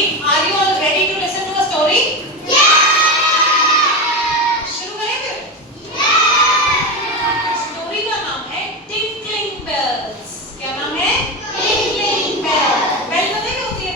are you all ready to listen to the story? शुरू करें फिर? स्टोरी का नाम है टिंकलिंग बेल्स। क्या नाम है? Tinkling bell. बेल पता है क्या होती है?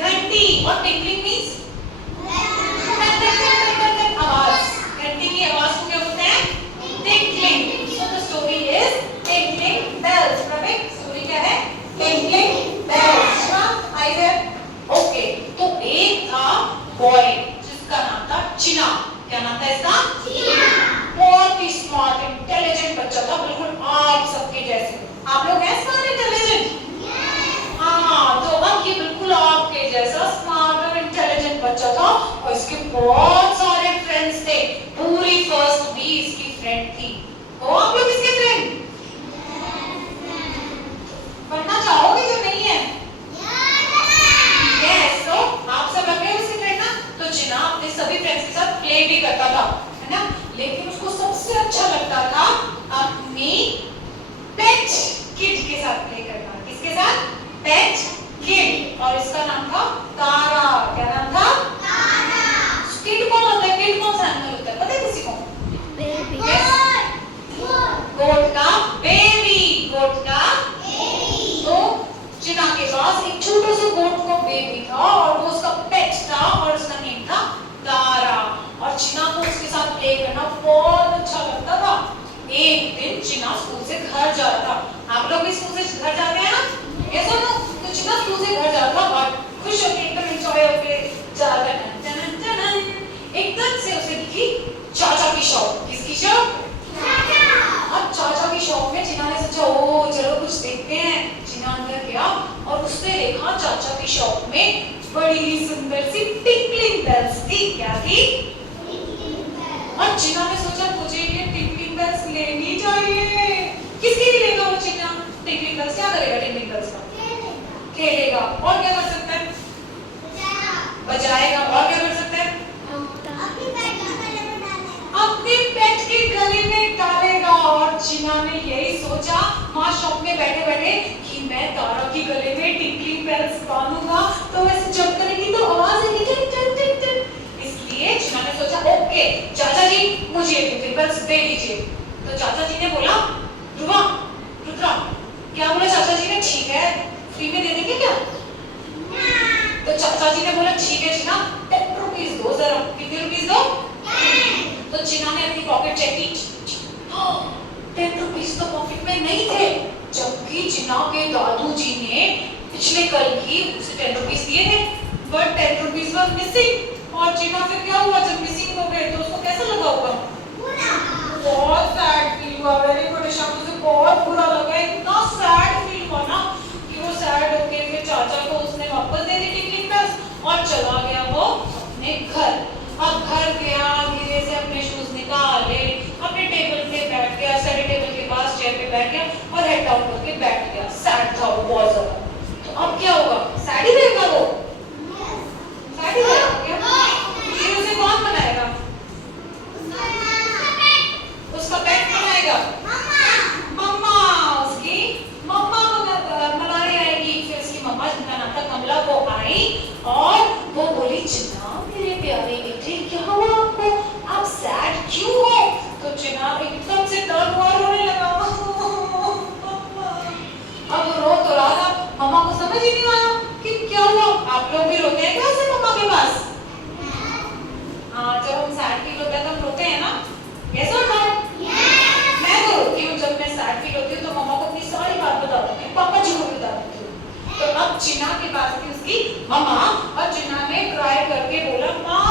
घंटी। और टिंकलिंग मीन्स आवाज। घंटी की आवाज को क्या बोलते हैं? Tinkling. So the story is tinkling bells. Praveen, story क्या है? Tinkling bells. आई है? ओके, तो एक था बॉय जिसका नाम था चिना। क्या नाम था इसका? चिना। बहुत ही स्मार्ट इंटेलिजेंट बच्चा था, बिल्कुल आप सबके जैसे। आप लोग हैं स्मार्ट इंटेलिजेंट? हाँ, तो अब ये बिल्कुल आपके जैसा स्मार्ट और इंटेलिजेंट बच्चा था और इसके बहुत सारे फ्रेंड्स थे। पूरी फर्स्ट भी इसकी फ्रेंड थी। तो आप लोग इसके फ्रेंड बनना चाहोगे जो नहीं है? यस, तो आप सब लग रहे हो इसके फ्रेंड ना? तो चिना अपने सभी फ्रेंड्स के साथ प्ले भी करता था, है ना? लेकिन उसको सबसे अच्छा लगता था अपनी पेट किड के साथ प्ले करना। किसके साथ? पेट किड। और इसका नाम था तारा। क्या नाम था? तारा। किड कौन होता है? किड कौन सा एनिमल होता है पता है किसी को? बेबी। गोट का बेबी। गोट का बेबी। तो चिना के पास एक छोटा सा गोट का बेबी था और वो उसका पेट था और उसका नेम था तारा। और चिना को उसके साथ प्ले करना बहुत अच्छा लगता था। एक दिन चिना स्कूल से घर जा रहा था। आप लोग भी स्कूल से घर जाते हैं ना? ये सुनो, तो चिना स्कूल से घर जा रहा था और खुश होकर एकदम एंजॉय होकर जा रहा था। एकदम से उसे दिखी चाचा की शॉप। किसकी शॉप? चाचा। अब चाचा की शॉप में चिना ने सोचा ओ चलो कुछ देखते हैं। चिना अंदर गया और उसने देखा चाचा की शॉप में बड़ी ही सुंदर सी टिंकलिंग बेल्स थी। क्या थी? और चिना ने सोचा मुझे ये टिंकलिंग बेल्स लेनी चाहिए। किसके लिए लेगा वो चिना टिंकलिंग बेल्स? क्या करेगा टिंकलिंग बेल्स का? खेलेगा। और क्या कर सकता है? बजाएगा। और क्या कर सकता है? अपने पेट के गले में डालेगा। और चिना ने यही सोचा माँ शॉप में बैठे बैठे कि मैं तारा की गले में टिंकलिंग बेल्स बांधूंगा तो वैसे जब करेगी तो आवाज आएगी टिन टिन टिन टिन। इसलिए चिना ने सोचा ओके चाचा जी मुझे टिंकलिंग बेल्स दे दीजिए। तो चाचा जी ने बोला रुद्रा रुद्रा। क्या बोला चाचा जी ने? ठीक है फ्री में दे देंगे क्या? तो चाचा जी ने बोला ठीक है चिना 10 रुपीस दो जरा। कितने रुपीस दो? तो चिना ने अपनी पॉकेट चेक की। 10 रुपीस तो पॉकेट में नहीं थे, जबकि चिना के दादू जी ने पिछले कल ही उसे 10 रुपीस दिए थे, बट 10 रुपीस वर मिसिंग। और चिना फिर क्या हुआ जब मिसिंग हो गए तो उसको कैसा लगा होगा? बहुत सैड फील हुआ। वेरी गुड ईशा, मुझे बहुत बुरा लगा। इतना सैड फील हुआ ना कि वो सैड होके फिर चाचा को उसने वापस दे दी टिंकलिंग बेल्स और चला गया वो अपने घर। अब घर गया, धीरे से अपने शूज निकाले, अपने टेबल पे बैठ गया, स्टडी टेबल के पास चेयर पे बैठ गया और हेड डाउन करके बैठ गया। सैड था वो बहुत ज्यादा। तो अब क्या होगा? सैड ही रहेगा वो। सैड ही रहेगा क्या? फिर उसे कौन बनाएगा? उसका पेट बनाएगा मम्मा। उसकी मम्मा बनाने आएगी। फिर उसकी मम्मा जिनका नाम था कमला वो आई और वो बोली चिना मेरे प्यारे बेटे क्या हुआ आपको? आप सैड क्यों हो? तो चिना एकदम से टर्न हुआ, रोने लगा। अब रो तो रहा था, मम्मा को समझ ही नहीं आया कि क्या हुआ। आप लोग भी रोते हैं क्या ऐसे मम्मा के पास? हाँ, जब हम सैड फील होता है तो हम रोते हैं ना? यस और नो? मैं तो रोती हूँ जब मैं सैड फील होती हूँ तो मम्मा को अपनी सारी बात बता देती हूँ, पापा जी को भी बता देती हूँ। तो अब चिना के पास थी उसकी मम्मा और चिना ने क्राई करके बोला माँ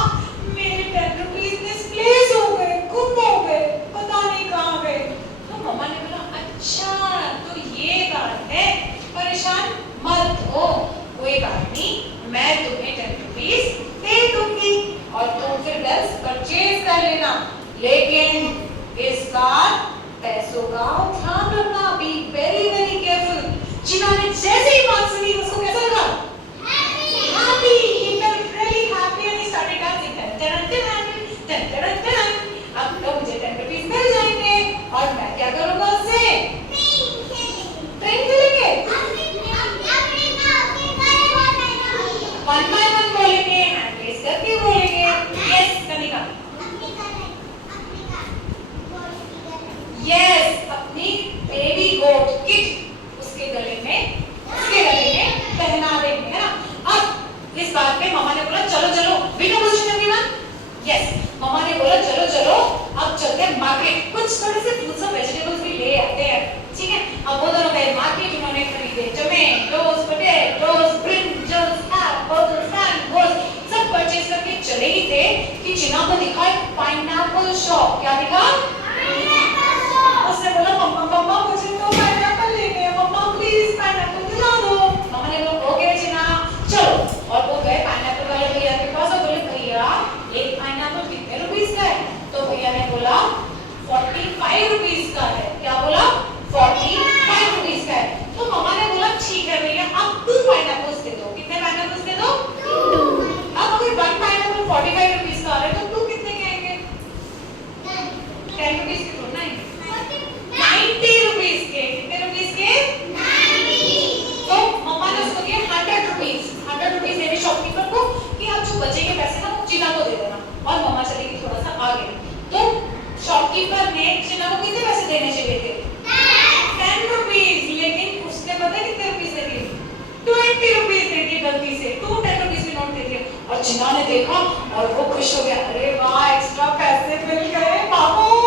मेरे 10 रुपीस मिसप्लेस हो गए, गुम हो गए, पता नहीं कहाँ गए। तो मम्मा ने बोला अच्छा तो ये बात है, परेशान मत हो, कोई बात नहीं, मैं तुम्हें 10 रुपीस दे दूंगी और तुम फिर बेल्स परचेज कर लेना। लेकिन इस बार पैसों का ध्यान रखना, बी वेरी वेरी केयरफुल। चिना ने जैसे ही बात सुनी उसको कैसा लगा? Happy. He felt really happy and he started dancing. अब तो मुझे 10 रुपीस मिल जाएंगे और मैं क्या करूंगा उससे? ट्रेन खेलेंगे। कुछ थोड़े से फ्रूट्स और वेजिटेबल्स भी ले आते हैं, ठीक है। अब वो दोनों गए मार्केट, उन्होंने खरीदे tomatoes, potatoes, brinjals, apples, mangoes, सब परचेज करके चले ही थे कि चिना को दिखा एक पाइनएप्पल शॉप। क्या दिखा? उसने बोला मम्मा मम्मा मुझे तो पाइनएप्पल लेने हैं, मम्मा प्लीज पाइनएप्पल दिला दो। मम्मा ने बोला ओके चिना चलो, और वो गए पाइनएप्पल वाले भैया के पास और बोले भैया एक पाइनएप्पल कितने रुपीस का है? तो भैया ने बोला 45 रुपीस का है। क्या बोला? 45 रुपीस का है। तो मम्मा ने बोला ठीक है भैया आप 2 पाइनएप्पल्स दे दो। कितने पाइनएप्पल्स दे दो? 2। अब अगर 1 पाइनएप्पल 45 रुपीस का आ रहा है तो 2 कितने के आएंगे? 10 रुपीस के थोड़ा ना आएंगे, 90 रुपीस के। कितने रुपीस के? 90। तो मम्मा ने उसको दिए 100 रुपीस। 100 रुपीस देने शॉपकीपर को कि आप जो बचेंगे पैसे ना वो चिना को दे देना। और मम्मा चली गई थोड़ा सा आगे। तो शॉपकीपर ने चिना को कितने पैसे देने चाहिए थे? 10 रुपीस। लेकिन उसने पता है कितने रुपीस दे दिए? 20 रुपीस दे दिए गलती से। 2 10 रुपीस के नोट दे दिए। और चिना ने देखा और वो खुश हो गया, अरे वाह एक्स्ट्रा पैसे मिल गए बाबू।